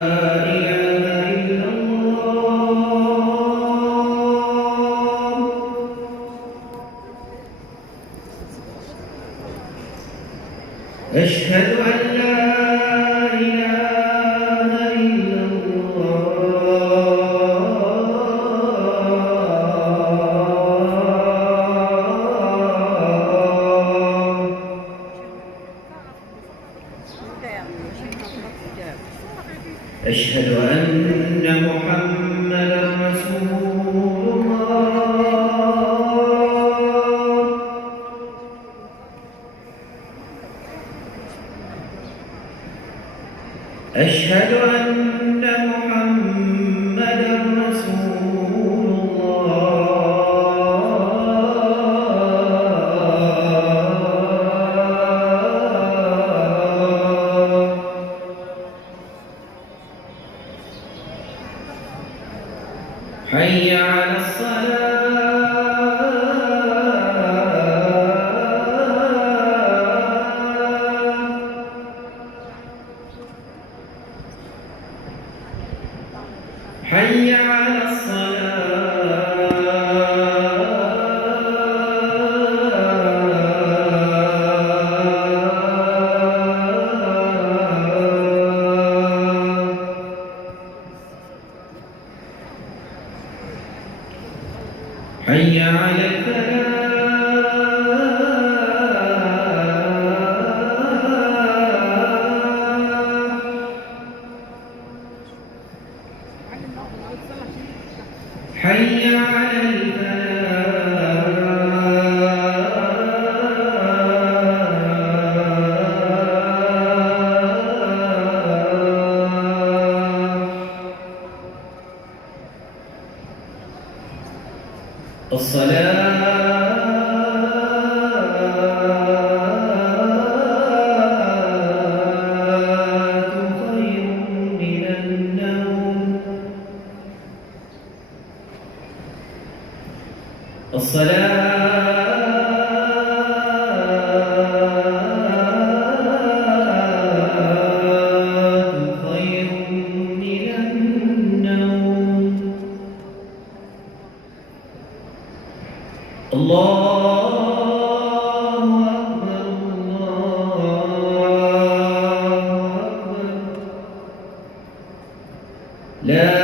إله إلا الله. أشهد أن لا إله إلا الله. أشهد أن محمدًا رسول الله. أشهد أن محمدًا رسول الله. حي على الصلاة. حي على حي على الفلاح. حي على الفلاح. الصلاة خير من النوم. الصلاة خير من النوم. الله أكبر، الله أكبر. لا